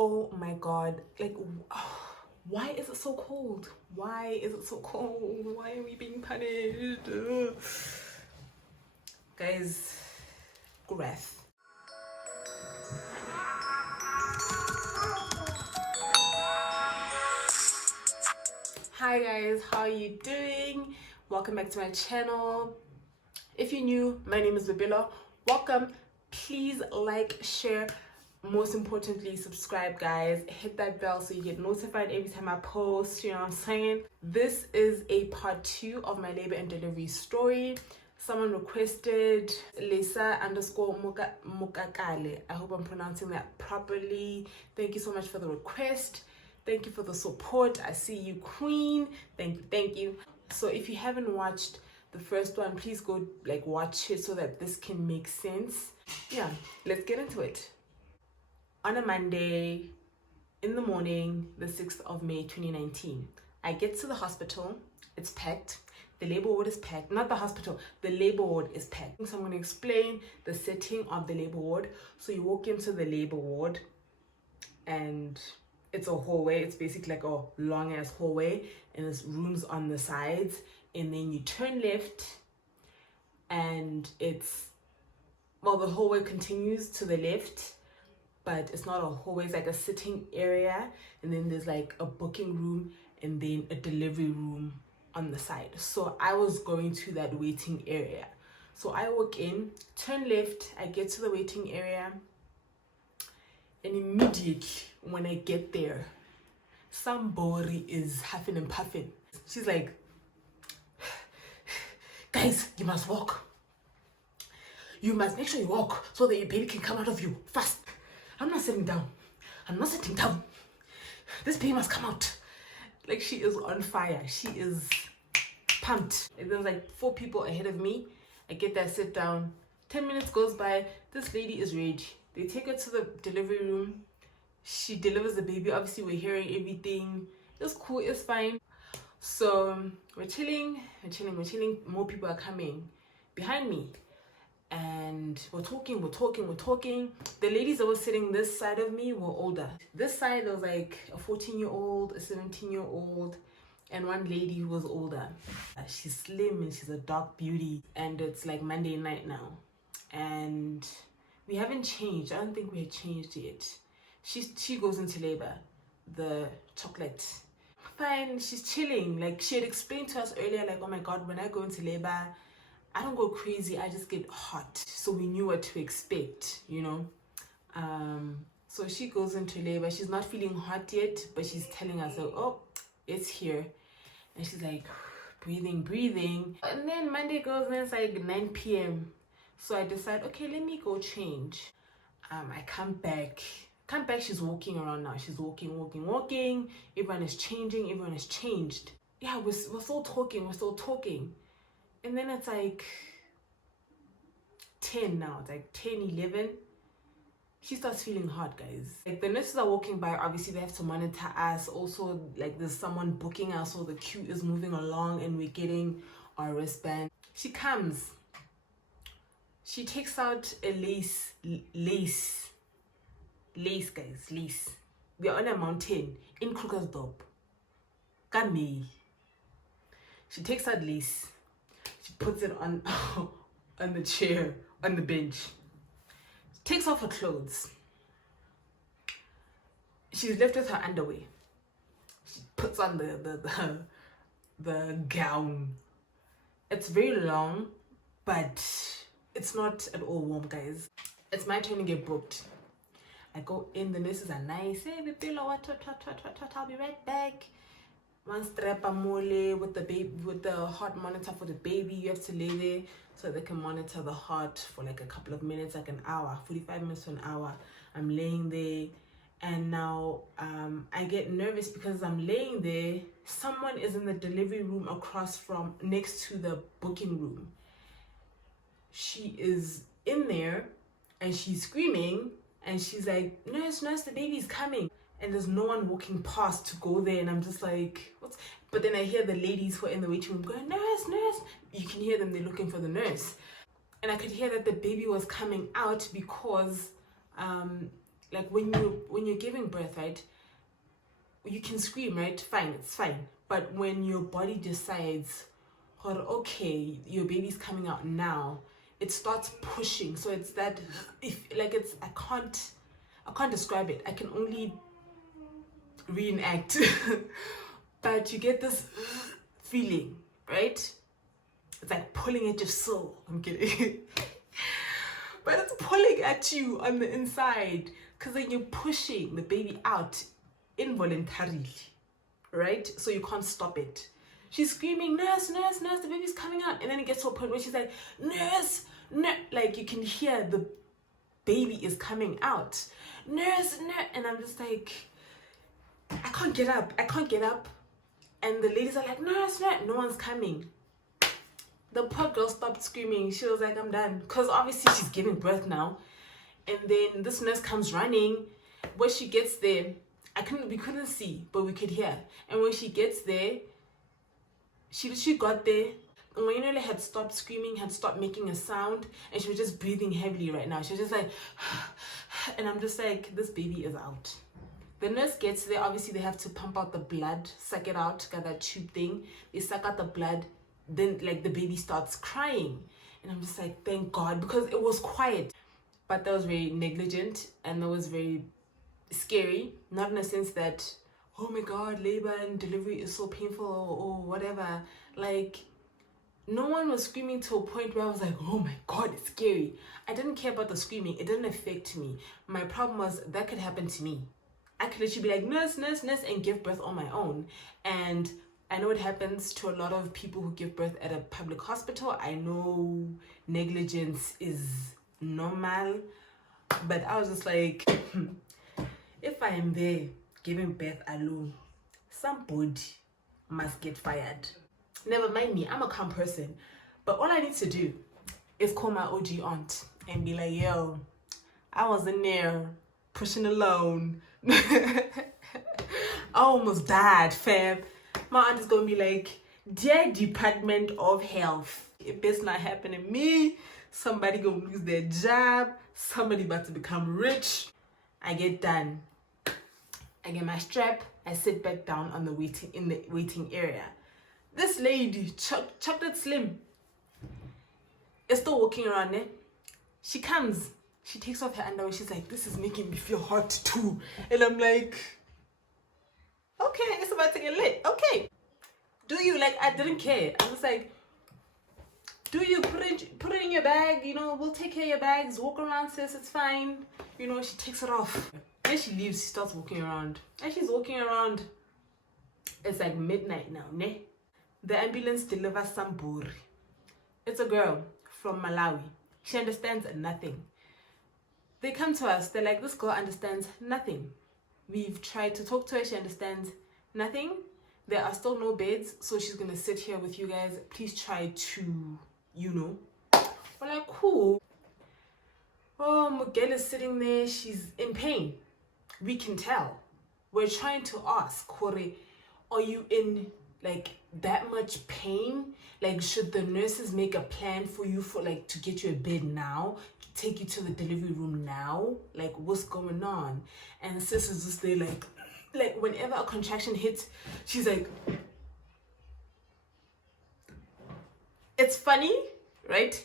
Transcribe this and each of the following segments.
Oh my god, like why is it so cold? Why is it so cold? Why are we being punished? Ugh. Guys, breath. Hi guys, how are you doing? Welcome back to my channel. If you're new, my name is Boipelo. Welcome. Please like, share, most importantly subscribe, guys. Hit that bell so you get notified every time I post, you know what I'm saying? This is a part 2 of my labor and delivery story. Someone requested Lisa _ Mukakale. I hope I'm pronouncing that properly. Thank you so much for the request. Thank you for the support. I see you, queen. Thank you. So if you haven't watched the first one, please go watch it so that this can make sense. Yeah, let's get into it. On a Monday in the morning, the 6th of May 2019, I get to the hospital. It's packed. The labor ward is packed. Not the hospital, the labor ward is packed. So I'm going to explain the setting of the labor ward. So you walk into the labor ward and it's a hallway. It's basically like a long ass hallway and there's rooms on the sides, and then you turn left and it's, well, the hallway continues to the left, but it's not a hallway, it's like a sitting area, and then there's like a booking room and then a delivery room on the side. So I was going to that waiting area. So I walk in, turn left, I get to the waiting area, and immediately when I get there, somebody is huffing and puffing. She's like, guys, you must walk. You must make sure you walk so that your baby can come out of you fast. I'm not sitting down. I'm not sitting down. This baby must come out. Like, she is on fire. She is pumped. And there's like 4 people ahead of me. I get there, sit down. 10 minutes goes by. This lady is ready. They take her to the delivery room. She delivers the baby. Obviously, we're hearing everything. It's cool. It's fine. So we're chilling. More people are coming behind me. And we're talking. The ladies that were sitting this side of me were older. This side, there was like a 14-year-old, a 17-year-old, and one lady who was older. She's slim and she's a dark beauty. And it's like Monday night now. And we haven't changed. I don't think we had changed yet. She goes into labor. The chocolate. Fine, she's chilling. Like, she had explained to us earlier, like, oh my god, when I go into labor, I don't go crazy, I just get hot. So we knew what to expect, you know. So she goes into labor. She's not feeling hot yet, but she's telling us, like, oh, it's here. And she's like, breathing. And then Monday goes and it's like 9 p.m. So I decide, okay, let me go change. I come back, she's walking around now. She's walking. Everyone is changing, everyone has changed. Yeah, we're still talking. And then it's like 10 now. It's like 10, 11. She starts feeling hot, guys. Like, the nurses are walking by. Obviously, they have to monitor us. Also, like, there's someone booking us, so the queue is moving along and we're getting our wristband. She comes. She takes out a lace, guys, lace. We're on a mountain in Krugersdorp. Kame. She takes out lace. She puts it on on the chair, on the bench. She takes off her clothes. She's left with her underwear. She puts on the gown. It's very long, but it's not at all warm, guys. It's my turn to get booked. I go in, the nurses are nice. Hey, Boipelo, what, I'll be right back. One strap mole with the baby, with the heart monitor for the baby. You have to lay there so they can monitor the heart for like a couple of minutes, like an hour, 45 minutes to an hour. I'm laying there, and now I get nervous because I'm laying there. Someone is in the delivery room next to the booking room. She is in there and she's screaming and she's like, nurse, the baby's coming. And there's no one walking past to go there, and I'm just like, what? But then I hear the ladies who are in the waiting room going, nurse. You can hear them, they're looking for the nurse. And I could hear that the baby was coming out because like when you're giving birth, right, you can scream, right? Fine, it's fine. But when your body decides, oh, okay, your baby's coming out now, it starts pushing. So it's that, if like it's, I can't describe it. I can only reenact. But you get this feeling, right? It's like pulling at your soul. I'm kidding. But it's pulling at you on the inside, because then you're pushing the baby out involuntarily, right? So you can't stop it. She's screaming, nurse, nurse, nurse, the baby's coming out. And then it gets to a point where she's like, nurse, nurse. Like you can hear the baby is coming out. Nurse, nurse. And I'm just like, I can't get up. And the ladies are like, nurse, nurse. No one's coming. The poor girl stopped screaming. She was like, I'm done. Because obviously she's giving birth now. And then this nurse comes running. When she gets there, we couldn't see, but we could hear. And when she gets there, she got there. And when had stopped screaming, had stopped making a sound, and she was just breathing heavily right now. She was just like, and I'm just like, this baby is out. The nurse gets there. Obviously, they have to pump out the blood, suck it out, got that tube thing. They suck out the blood. Then, like, the baby starts crying. And I'm just like, thank God, because it was quiet. But that was very negligent, and that was very scary. Not in a sense that, oh my God, labor and delivery is so painful or whatever. Like, no one was screaming to a point where I was like, oh my God, it's scary. I didn't care about the screaming. It didn't affect me. My problem was that could happen to me. I could literally be like, nurse, nurse, nurse, and give birth on my own. And I know it happens to a lot of people who give birth at a public hospital. I know negligence is normal. But I was just like, if I am there giving birth alone, somebody must get fired. Never mind me, I'm a calm person. But all I need to do is call my OG aunt and be like, yo, I was in there pushing alone. I almost died, fam. My aunt is gonna be like, dear Department of Health, it best not happen to me. Somebody gonna lose their job. Somebody about to become rich. I get done. I get my strap. I sit back down on the waiting area. This lady, Chocolate Slim, is still walking around there. She comes. She takes off her underwear. She's like, this is making me feel hot too. And I'm like, okay, it's about to get lit. Okay. Do you? Like, I didn't care. I was like, do you? Put it in your bag. You know, we'll take care of your bags. Walk around, sis. It's fine. You know, she takes it off. Then she leaves. She starts walking around. And she's walking around. It's like midnight now, ne? The ambulance delivers some buri. It's a girl from Malawi. She understands nothing. They come to us. They're like, this girl understands nothing. We've tried to talk to her. She understands nothing. There are still no beds, so she's gonna sit here with you guys. Please try to, you know. We're like, cool. Oh, Miguel is sitting there. She's in pain. We can tell. We're trying to ask, Kore, are you in like that much pain? Like, should the nurses make a plan for you for like to get you a bed now, take you to the delivery room now? Like, what's going on? And sis is just there like whenever a contraction hits, she's like, it's funny, right?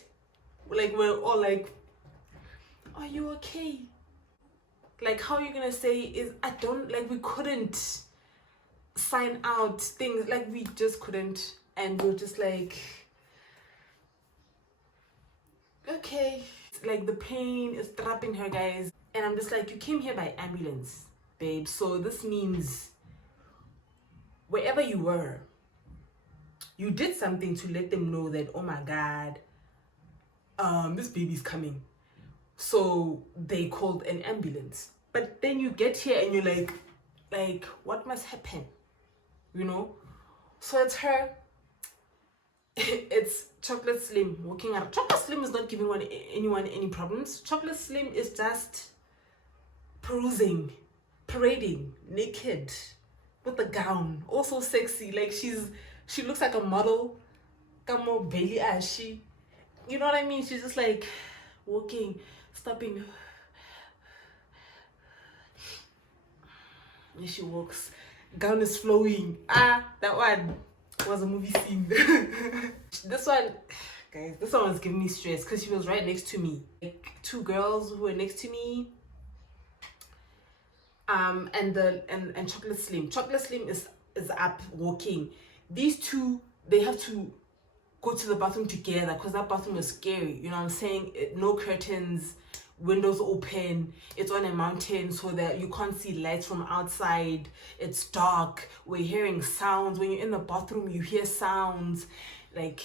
Like, we're all like, are you okay? Like, how are you gonna say is, I don't, like, we couldn't sign out things, like, we just couldn't. And we're just like, okay. Like, the pain is trapping her, guys. And I'm just like, you came here by ambulance, babe. So this means wherever you were, you did something to let them know that, oh my God, this baby's coming. So they called an ambulance. But then you get here and you're like, what must happen? You know? So it's her. It's Chocolate Slim walking around. Chocolate Slim is not giving anyone any problems. Chocolate Slim is just perusing, parading, naked, with a gown, also sexy. Like, she looks like a model. Como belly ashy. You know what I mean? She's just like walking, stopping. And she walks, gown is flowing. That one was a movie scene. This one, guys, this one was giving me stress because she was right next to me. Like 2 girls who were next to me. And Chocolate Slim. Chocolate Slim is up walking. These 2, they have to go to the bathroom together because that bathroom is scary. You know what I'm saying? No curtains, windows open. It's on a mountain so that you can't see lights from outside. It's dark. We're hearing sounds. When you're in the bathroom, you hear sounds. Like,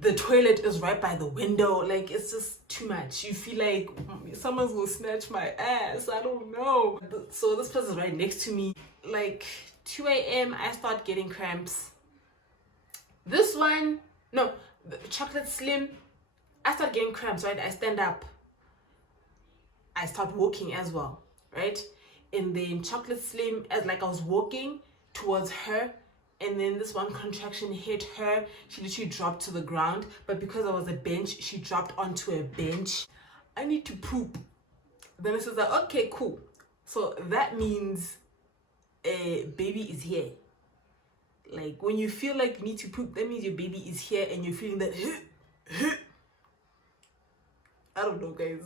the toilet is right by the window. Like, it's just too much. You feel like someone's gonna snatch my ass. I don't know. So this person is right next to me. Like 2 a.m. I start getting cramps. This one, no, the Chocolate Slim, I start getting cramps, right? I stand up. I start walking as well, right? And then Chocolate Slim, as like I was walking towards her, and then this one contraction hit her. She literally dropped to the ground. But because there was a bench, she dropped onto a bench. I need to poop. Then it says like, okay, cool. So that means a baby is here. Like when you feel like you need to poop, that means your baby is here and you're feeling that. I don't know, guys.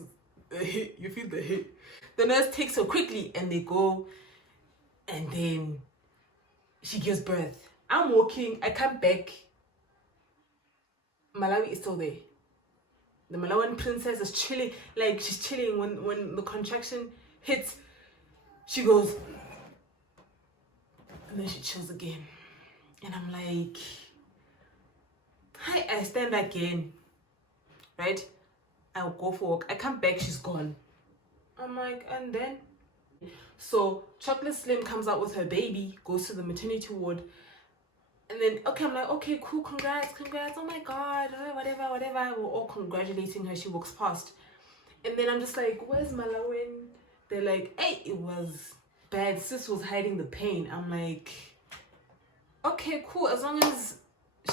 You feel the hit. The nurse takes her quickly and they go, and then she gives birth. I'm walking, I come back. Malawi is still there. The Malawian princess is chilling, like she's chilling when the contraction hits. She goes, and then she chills again. And I'm like, hi, I stand again, right? I'll go for a walk. I come back, she's gone. I'm like, and then? So Chocolate Slim comes out with her baby, goes to the maternity ward. And then, okay, I'm like, okay, cool, congrats, oh my God, whatever. We're all congratulating her. She walks past. And then I'm just like, where's Malawi? They're like, hey, it was bad. Sis was hiding the pain. I'm like, okay, cool, as long as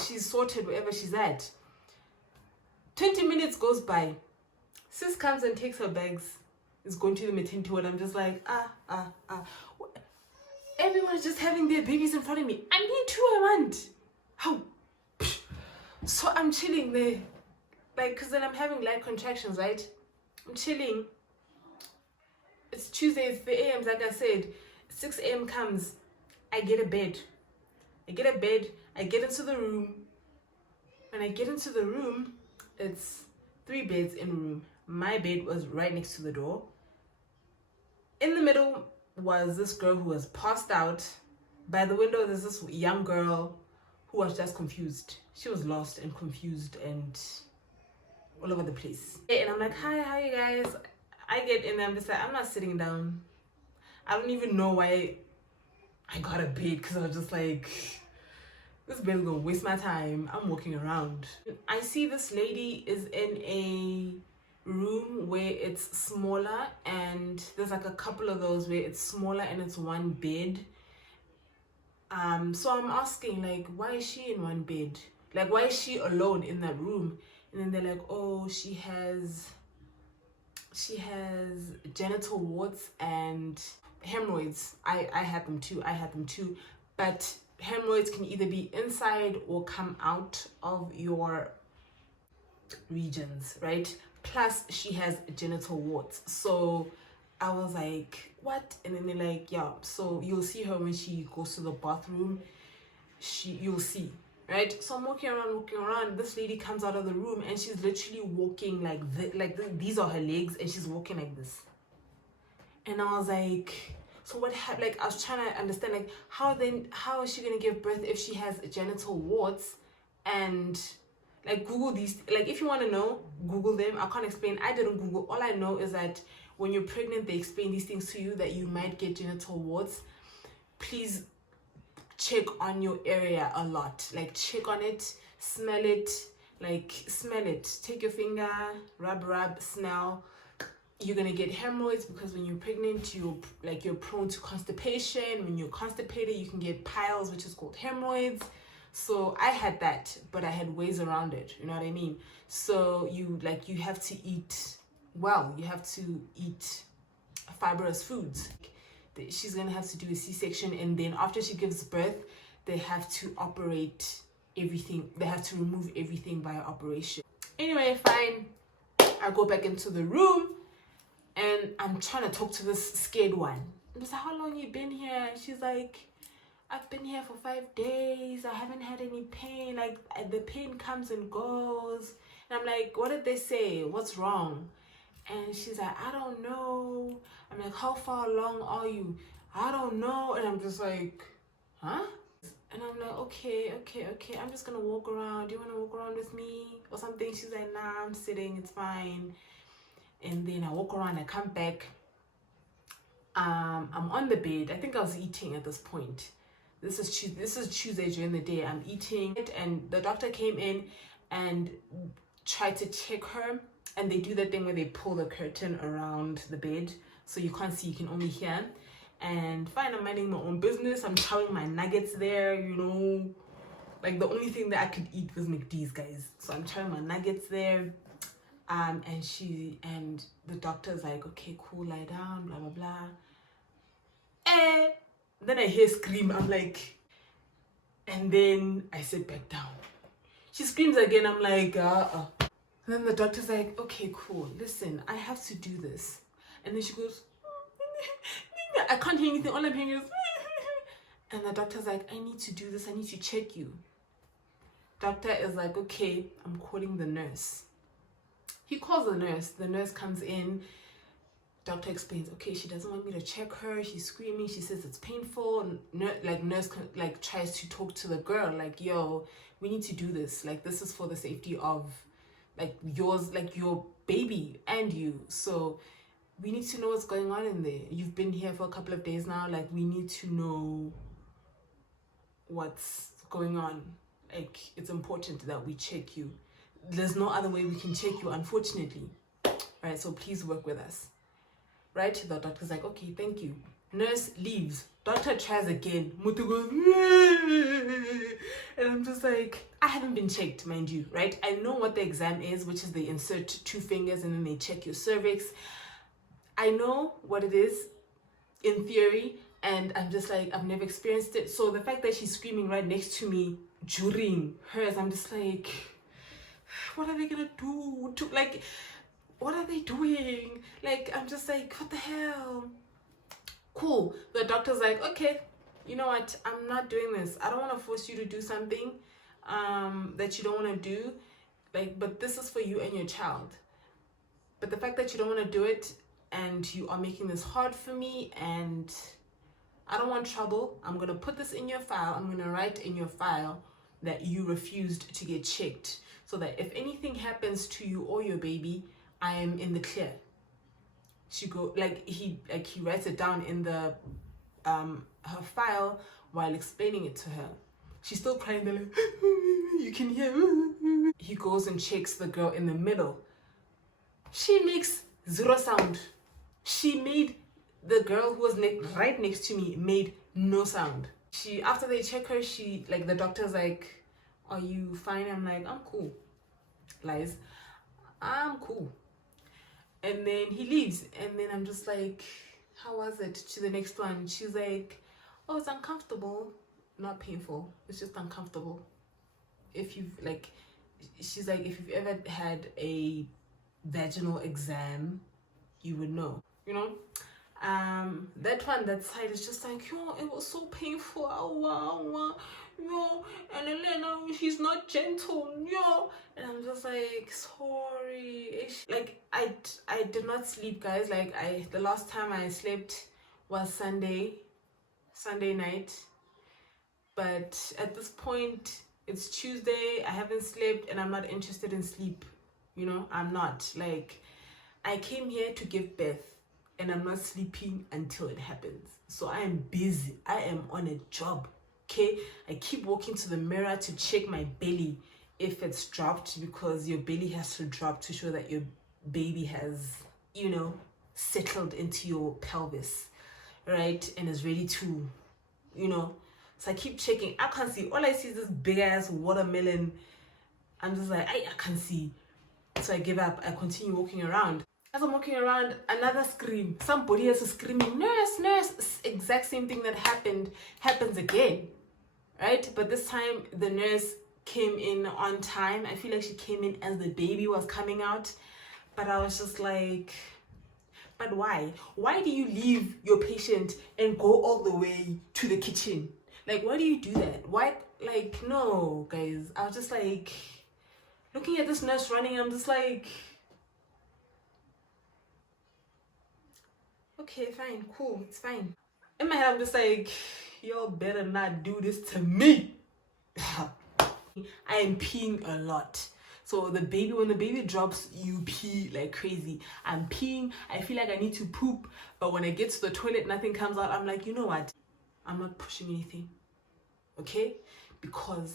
she's sorted wherever she's at. 20 minutes goes by. Sis comes and takes her bags. Is going to the maternity ward. I'm just like, everyone's just having their babies in front of me. I need two, I want. How? So I'm chilling there. Like, because then I'm having light contractions, right? I'm chilling. It's Tuesday, it's the a.m. Like I said, 6 a.m. comes. I get a bed. I get into the room. When I get into the room, it's 3 beds in a room. My bed was right next to the door. In the middle was this girl who was passed out. By the window, there's this young girl who was just confused. She was lost and confused and all over the place. And I'm like, hi, how you guys? I get in there, I'm just like, I'm not sitting down. I don't even know why I got a bed, because I was just like, this bed's gonna waste my time. I'm walking around. I see this lady is in a room where it's smaller, and there's like a couple of those where it's smaller and it's one bed. So I'm asking, like, why is she in one bed? Like, why is she alone in that room? And then they're like, oh, she has genital warts and hemorrhoids. I had them too. But hemorrhoids can either be inside or come out of your regions, right? Plus she has genital warts. So I was like, what? And then they're like, yeah, so you'll see her when she goes to the bathroom. You'll see, right? So I'm walking around. This lady comes out of the room and she's literally walking these are her legs, and she's walking like this. And I was like, so what happened? Like, I was trying to understand, like, how is she gonna give birth if she has genital warts? And like, Google these, like, if you want to know, Google them. I can't explain. I didn't Google. All I know is that when you're pregnant, they explain these things to you, that you might get genital warts. Please check on your area a lot. Like, check on it, smell it, take your finger, rub, smell. You're gonna get hemorrhoids because when you're pregnant, you're prone to constipation. When you're constipated, you can get piles, which is called hemorrhoids. So I had that, but I had ways around it. You know what I mean? So you have to eat well. You have to eat fibrous foods. she's gonna have to do a C-section, and then after she gives birth, they have to operate everything. They have to remove everything by operation. Anyway, fine. I go back into the room, and I'm trying to talk to this scared one. I'm just like, how long you been here? And she's like, I've been here for 5 days. I haven't had any pain. Like, the pain comes and goes. And I'm like, what did they say? What's wrong? And she's like, I don't know. I'm like, how far along are you? I don't know. And I'm just like, huh? And I'm like, okay. I'm just gonna walk around. Do you want to walk around with me or something? She's like, nah, I'm sitting. It's fine. And then I walk around. I come back. I'm on the bed. I think I was eating at this point. This is Tuesday during the day. I'm eating, and the doctor came in and tried to check her. And they do that thing where they pull the curtain around the bed so you can't see, you can only hear. And fine, I'm minding my own business. I'm chowing my nuggets there, you know. Like, the only thing that I could eat was McD's, guys. So I'm chowing my nuggets there. And the doctor's like, okay, cool, lie down, blah, blah, blah. And then I hear scream. I'm like, and then I sit back down. She screams again. I'm like, And then the doctor's like, okay, cool. Listen, I have to do this. And then she goes, I can't hear anything. All I'm hearing is, and the doctor's like, I need to do this. I need to check you. Doctor is like, okay, I'm calling the nurse. He calls the nurse. The nurse comes in. Doctor explains, okay, she doesn't want me to check her. She's screaming. She says it's painful. Nurse tries to talk to the girl. Like, yo, we need to do this. Like, this is for the safety of yours, like your baby and you. So we need to know what's going on in there. You've been here for a couple of days now. Like, we need to know what's going on. Like, it's important that we check you. There's no other way we can check you, unfortunately. Right? So please work with us. Right? The doctor's like, okay, thank you. Nurse leaves. Doctor tries again. Mutu goes, and I'm just like, I haven't been checked, mind you, right? I know what the exam is, which is they insert 2 fingers and then they check your cervix. I know what it is in theory, and I'm just like, I've never experienced it. So the fact that she's screaming right next to me during hers, I'm just like, what are they gonna do? What are they doing? Like, I'm just like, what the hell? Cool. The doctor's like, okay, you know what? I'm not doing this. I don't want to force you to do something that you don't want to do. Like, but this is for you and your child. But the fact that you don't want to do it and you are making this hard for me, and I don't want trouble. I'm going to put this in your file. I'm going to write in your file that you refused to get checked, so that if anything happens to you or your baby, I am in the clear. He writes it down in the her file while explaining it to her. She's still crying. They're like, you can hear. He goes and checks the girl in the middle. She makes 0 sound. She made the girl who was right next to me made no sound. After they check her, the doctor's like, are you fine? I'm like, I'm cool. Lies. I'm cool. And then he leaves, and then I'm just like, how was it? To the next one. She's like, oh, it's uncomfortable. Not painful. It's just uncomfortable. She's like, if you've ever had a vaginal exam, you would know. You know? That side is just like, yo, it was so painful. Yo, and then she's not gentle, yo. And I'm just like, sorry. Like, I did not sleep, guys. Like, the last time I slept was Sunday night. But at this point, it's Tuesday. I haven't slept, and I'm not interested in sleep. You know, I'm not. Like, I came here to give birth, and I'm not sleeping until it happens. So I am busy. I am on a job. Okay, I keep walking to the mirror to check my belly if it's dropped, because your belly has to drop to show that your baby has, settled into your pelvis, right? And is ready to, So I keep checking. I can't see. All I see is this big ass watermelon. I'm just like, I can't see. So I give up. I continue walking around. As I'm walking around, another scream. Somebody else is screaming, nurse, nurse. exact same thing that happens again, right? But this time the nurse came in on time. I feel like she came in as the baby was coming out, but I was just like, but why? Why do you leave your patient and go all the way to the kitchen? Like, why do you do that? Why? Like, no, guys. I was just like, looking at this nurse running, I'm just like, okay, fine, cool, it's fine. In my head, I'm just like, y'all better not do this to me. I am peeing a lot. So when the baby drops, you pee like crazy. I'm peeing, I feel like I need to poop, but when I get to the toilet, nothing comes out. I'm like, you know what? I'm not pushing anything, okay? Because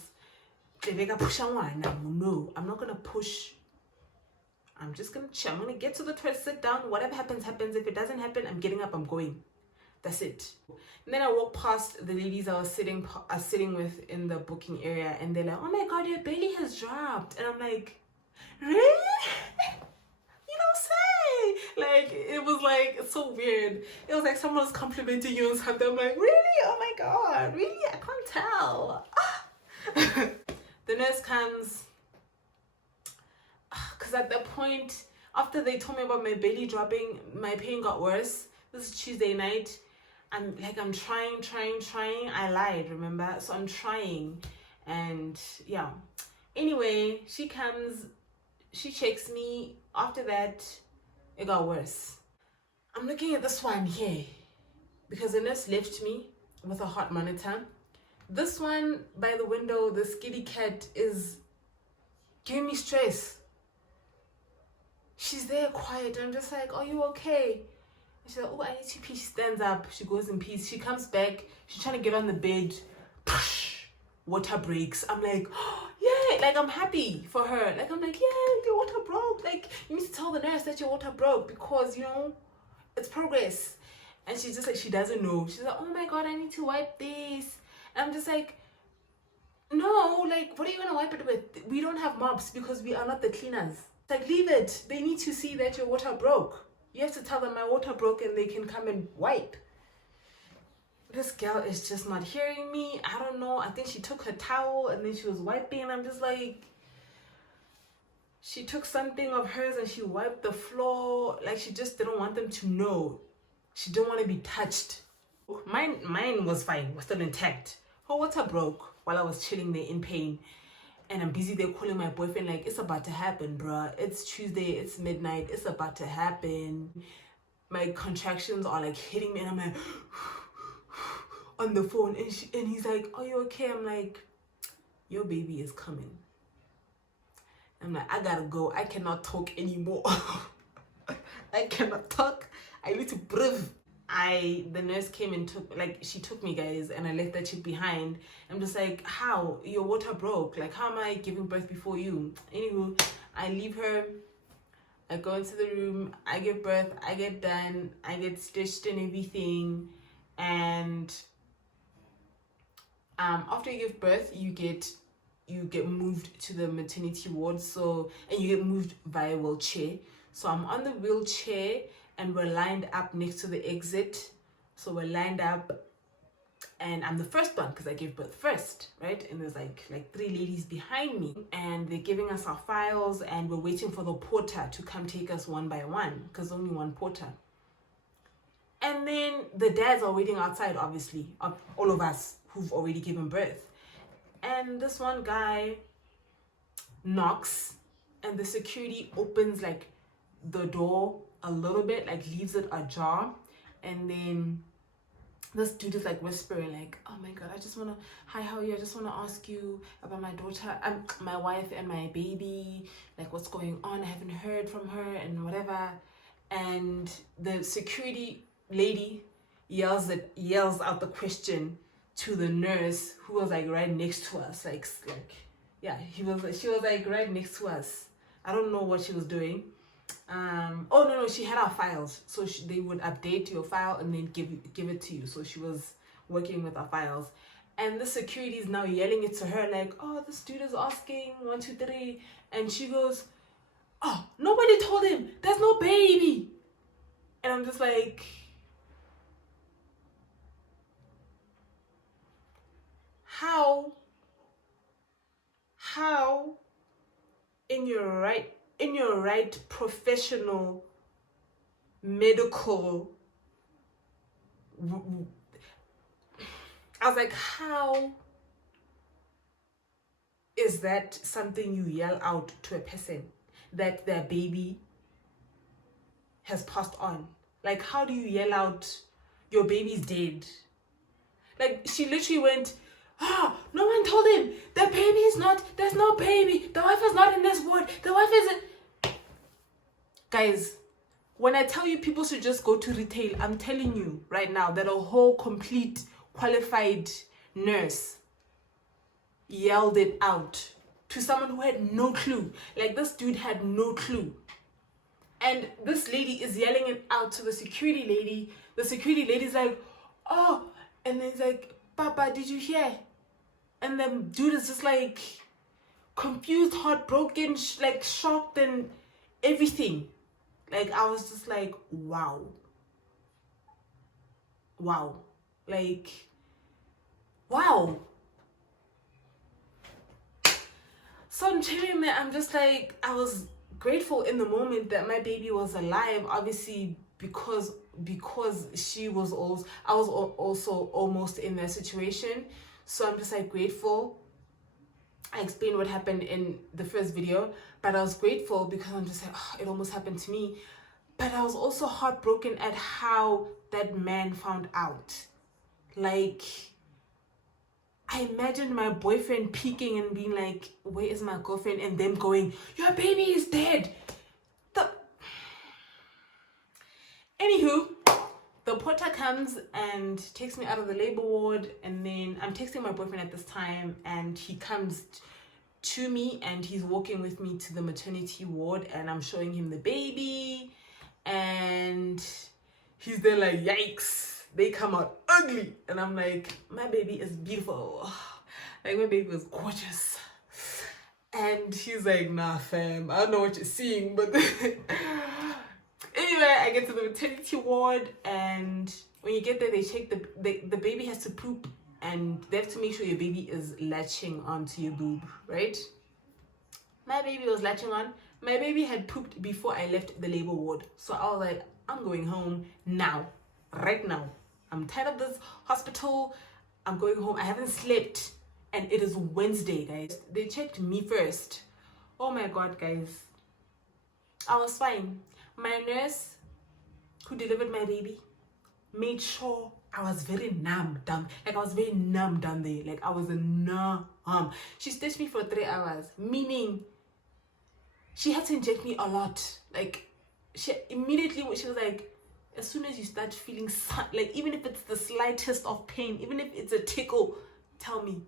no, I'm not gonna push. I'm just gonna chill. I'm gonna get to the toilet, sit down. Whatever happens, happens. If it doesn't happen, I'm getting up, I'm going. That's it. And then I walk past the ladies I was sitting with in the booking area, and they're like, oh my God, your belly has dropped. And I'm like, really? You don't say. Like, it was like, it's so weird. It was like someone was complimenting you on something. I'm like, really? Oh my God, really? I can't tell. The nurse comes, because at that point, after they told me about my belly dropping, my pain got worse. This is Tuesday night. I'm trying. I lied, remember? So I'm trying. And yeah. Anyway, she comes, she checks me. After that, it got worse. I'm looking at this one here because the nurse left me with a heart monitor. This one by the window, this kitty cat is giving me stress. She's there quiet. I'm just like, are you okay? And she's like, oh, I need to pee. She stands up. She goes in peace. She comes back. She's trying to get on the bed. Water breaks. I'm like, oh, yeah. Like, I'm happy for her. Like, I'm like, yeah, your water broke. Like, you need to tell the nurse that your water broke because, you know, it's progress. And she's just like, she doesn't know. She's like, oh my God, I need to wipe this. And I'm just like, no, like, what are you going to wipe it with? We don't have mops because we are not the cleaners. It's like, leave it. They need to see that your water broke. You have to tell them my water broke and they can come and wipe. This girl is just not hearing me. I don't know. I think she took her towel and then she was wiping. And I'm just like, she took something of hers and she wiped the floor. Like, she just didn't want them to know. She didn't want to be touched. Mine was fine, was still intact. Her water broke while I was chilling there in pain. And I'm busy there calling my boyfriend like, it's about to happen, bruh. It's Tuesday, it's midnight, it's about to happen. My contractions are like hitting me and I'm like, on the phone. And he's like, are you okay? I'm like, your baby is coming. I'm like, I gotta go. I cannot talk anymore. I cannot talk. I need to breathe. The nurse came and she took me, guys, and I left that chick behind. I'm just like, how? Your water broke. Like, how am I giving birth before you? Anywho, I leave her. I go into the room. I give birth. I get done. I get stitched and everything. And after you give birth, you get moved to the maternity ward. So, and you get moved via wheelchair. So I'm on the wheelchair and we're lined up next to the exit. So we're lined up and I'm the first one because I gave birth first, right? And there's like 3 ladies behind me and they're giving us our files and we're waiting for the porter to come take us one by one because only one porter. And then the dads are waiting outside, obviously, all of us who've already given birth. And this one guy knocks and the security opens like the door a little bit, like leaves it ajar. And then this dude is like whispering like, oh my God, hi, how are you? I just want to ask you about my daughter, my wife and my baby, like what's going on? I haven't heard from her and whatever. And the security lady yells out the question to the nurse who was like right next to us. She was like right next to us. I don't know what she was doing. She had our files, so they would update your file and then give it to you. So she was working with our files, and the security is now yelling it to her like, oh, this dude is asking 1, 2, 3, and she goes, oh, nobody told him there's no baby. And I'm just like, in your right professional medical, I was like, how is that something you yell out to a person, that their baby has passed on? Like, how do you yell out your baby's dead? Like, she literally went, no one told him, the baby is not, there's no baby, the wife is not in this ward, the wife isn't. Guys, when I tell you people should just go to retail, I'm telling you right now that a whole complete qualified nurse yelled it out to someone who had no clue. Like, this dude had no clue. And this lady is yelling it out to the security lady. The security lady's like, oh, and then he's like, Papa, did you hear? And then dude is just like confused, heartbroken, like shocked and everything. Like, I was just like, wow. Like, wow. So I'm chilling there. I'm just like, I was grateful in the moment that my baby was alive, obviously, because she was also, I was also almost in that situation. So I'm just like grateful. I explained what happened in the first video, but I was grateful because I'm just like, it almost happened to me. But I was also heartbroken at how that man found out. Like, I imagined my boyfriend peeking and being like, where is my girlfriend? And them going, your baby is dead. Anywho, the porter comes and takes me out of the labor ward, and then I'm texting my boyfriend at this time, and he comes to me and he's walking with me to the maternity ward, and I'm showing him the baby, and he's there like, yikes, they come out ugly. And I'm like, my baby is beautiful. Like, my baby is gorgeous. And he's like, nah, fam, I don't know what you're seeing, but anyway, I get to the maternity ward, and when you get there, they check the baby has to poop, and they have to make sure your baby is latching onto your boob, right? My baby was latching on. My baby had pooped before I left the labor ward. So I was like, I'm going home now, right now. I'm tired of this hospital. I'm going home. I haven't slept, and it is Wednesday, guys. They checked me first. Oh my God, guys. I was fine. My nurse who delivered my baby made sure I was very numb down. Like, I was very numb down there. Like, I was numb. She stitched me for 3 hours, meaning she had to inject me a lot. Like, she was like, as soon as you start feeling, like, even if it's the slightest of pain, even if it's a tickle, tell me.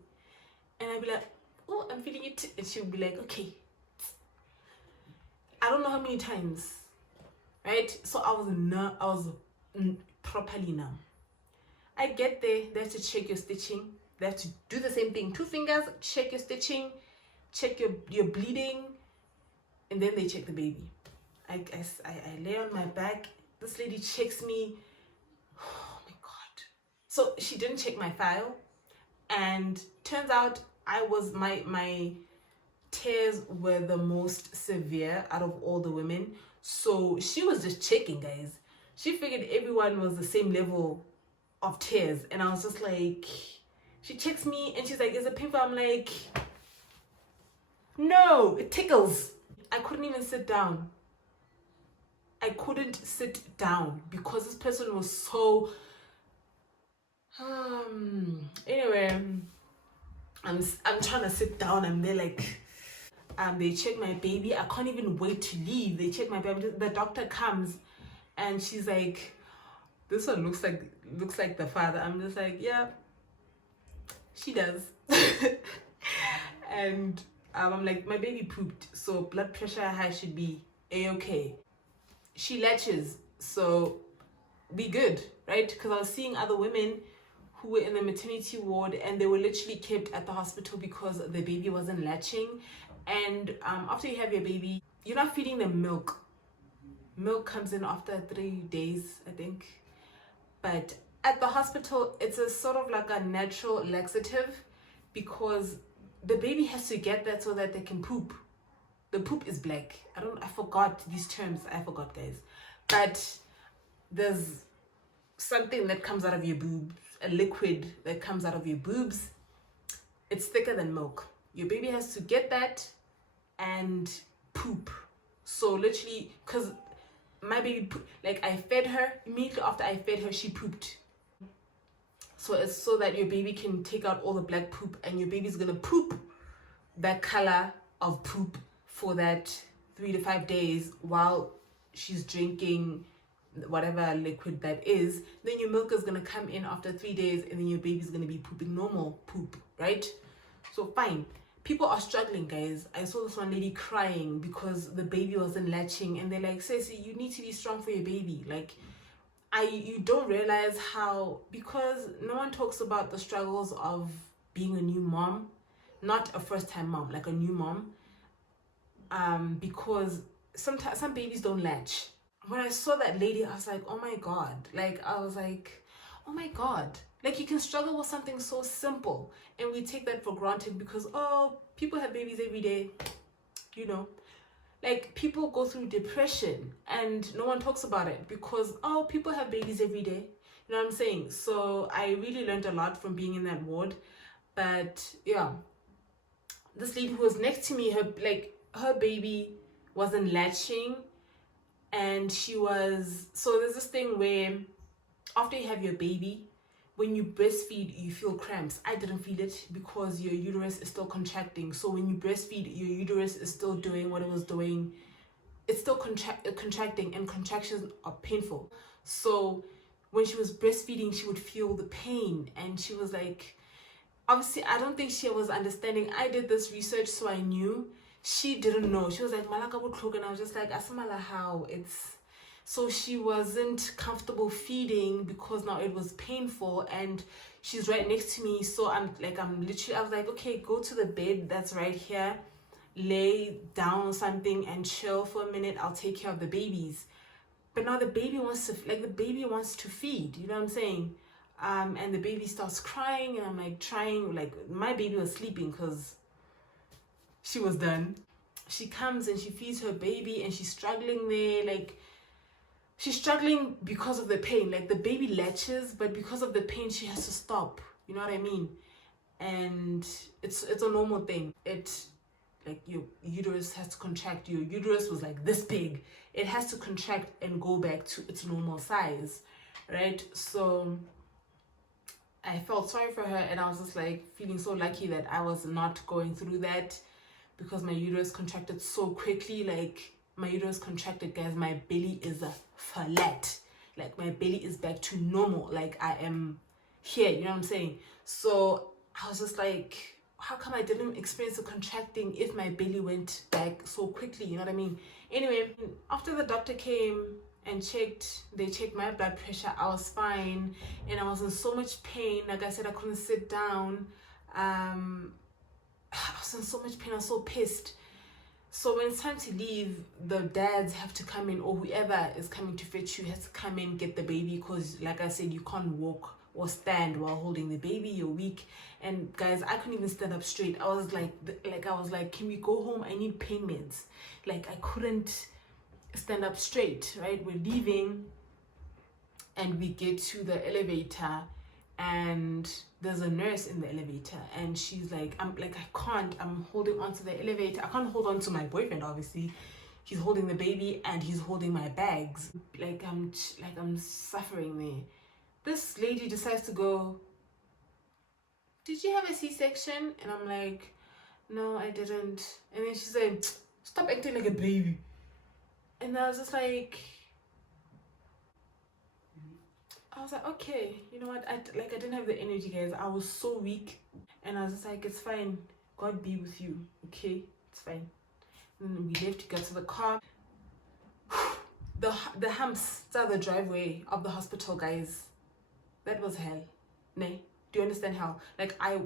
And I'd be like, oh, I'm feeling it. And she'll be like, okay. I don't know how many times, right? So I was properly numb. I get there, they have to check your stitching. They have to do the same thing. 2 fingers, check your stitching, check your bleeding, and then they check the baby. I lay on my back. This lady checks me. Oh my God. So she didn't check my file, and turns out my tears were the most severe out of all the women. So she was just checking, guys. She figured everyone was the same level of tears, and I was just like, she checks me and she's like, is it painful? I'm like, no, it tickles. I couldn't even sit down. I couldn't sit down because this person was so anyway, I'm trying to sit down, and they're like, they check my baby. I can't even wait to leave. They check my baby. The doctor comes and she's like, this one looks like the father. I'm just like, yeah, she does. And I'm like, my baby pooped, so blood pressure high should be a-okay. She latches, so be good, right? Because I was seeing other women who were in the maternity ward, and they were literally kept at the hospital because the baby wasn't latching. And after you have your baby, you're not feeding them milk. Milk comes in after 3 days, I think. But at the hospital, it's a sort of like a natural laxative, because the baby has to get that so that they can poop. the poop is black. I forgot these terms. I forgot, guys. But there's something that comes out of your boobs, a liquid that comes out of your boobs. It's thicker than milk. Your baby has to get that and poop. So literally, because my baby, like I fed her, immediately after I fed her, she pooped. So it's so that your baby can take out all the black poop, and your baby's gonna poop that color of poop for that 3 to 5 days while she's drinking whatever liquid that is. Then your milk is gonna come in after 3 days, and then your baby's gonna be pooping normal poop, right? So fine. People are struggling, guys. I saw this one lady crying because the baby wasn't latching, and they're like, Ceci, you need to be strong for your baby. Like, you don't realize how, because no one talks about the struggles of being a new mom, not a first-time mom, like a new mom, because sometimes some babies don't latch. When I saw that lady, I was like, oh my God. Like, I was like, oh my God. Like, you can struggle with something so simple, and we take that for granted because, oh, people have babies every day, you know. Like, people go through depression and no one talks about it because, oh, people have babies every day. You know what I'm saying? So I really learned a lot from being in that ward. But yeah, this lady who was next to me, her baby wasn't latching, and so there's this thing where after you have your baby, when you breastfeed, you feel cramps. I didn't feel it because your uterus is still contracting. So when you breastfeed, your uterus is still doing what it was doing. It's still contracting, and contractions are painful. So when she was breastfeeding, she would feel the pain, and she was like, obviously, I don't think she was understanding. I did this research, so I knew. She didn't know. She was like, Malaka would, and I was just like, Asamala, how? So she wasn't comfortable feeding because now it was painful, and she's right next to me. So I was like, okay, go to the bed that's right here, lay down or something and chill for a minute. I'll take care of the babies. But now the baby wants to feed, you know what I'm saying? And the baby starts crying, and I'm like trying, like my baby was sleeping because she was done. She comes and she feeds her baby, and she's struggling there, like, she's struggling because of the pain. Like, the baby latches, but because of the pain, she has to stop. You know what I mean? And it's a normal thing. Like, your uterus has to contract. Your uterus was like this big. It has to contract and go back to its normal size, right? So I felt sorry for her, and I was just like feeling so lucky that I was not going through that because my uterus contracted so quickly. Like, my uterus contracted, guys. My belly is flat. Like, my belly is back to normal. Like, I am here, you know what I'm saying? So I was just like, how come I didn't experience the contracting if my belly went back so quickly? You know what I mean? Anyway, after the doctor came and they checked my blood pressure, I was fine, and I was in so much pain. Like I said, I couldn't sit down. I was in so much pain. I was so pissed. So when it's time to leave, the dads have to come in, or whoever is coming to fetch you has to come in, get the baby, because like I said, you can't walk or stand while holding the baby. You're weak. And guys, I couldn't even stand up straight. I was like, can we go home? I need pain meds. Like, I couldn't stand up straight, right? We're leaving, and we get to the elevator, and there's a nurse in the elevator, and she's like, I'm holding onto the elevator. I can't hold on to my boyfriend, obviously. He's holding the baby, and he's holding my bags. I'm suffering there. This lady decides to go, did you have a C-section? And I'm like, no, I didn't. And then she's like, stop acting like a baby. And I was just like, okay, you know what? I didn't have the energy, guys. I was so weak, and I was just like, it's fine. God be with you, okay? It's fine. And we left to get to the car. The humps are the driveway of the hospital, guys. That was hell. Nay, do you understand how? Like, I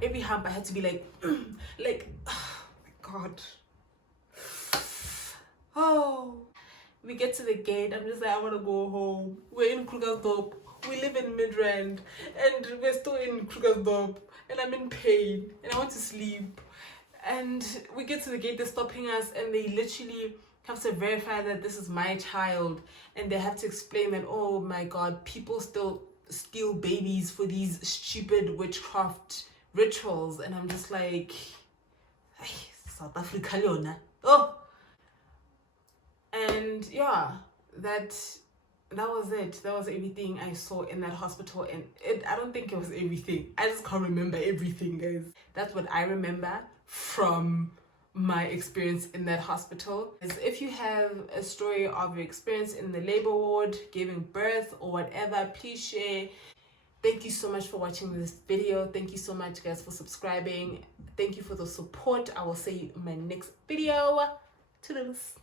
every hump I had to be like, like, oh my God. Oh. We get to the gate. I'm just like, I want to go home. We're in Krugersdorp. We live in Midrand, and we're still in Krugersdorp, and I'm in pain, and I want to sleep. And we get to the gate, they're stopping us, and they literally have to verify that this is my child, and they have to explain that, oh my god, people still steal babies for these stupid witchcraft rituals. And I'm just like, South Africa, Leona. Oh, and yeah, that was it. That was everything I saw in that hospital. And I don't think it was everything. I just can't remember everything, guys. That's what I remember from my experience in that hospital. If you have a story of your experience in the labor ward, giving birth or whatever, please share. Thank you so much for watching this video. Thank you so much, guys, for subscribing. Thank you for the support. I will see you in my next video. Toodles.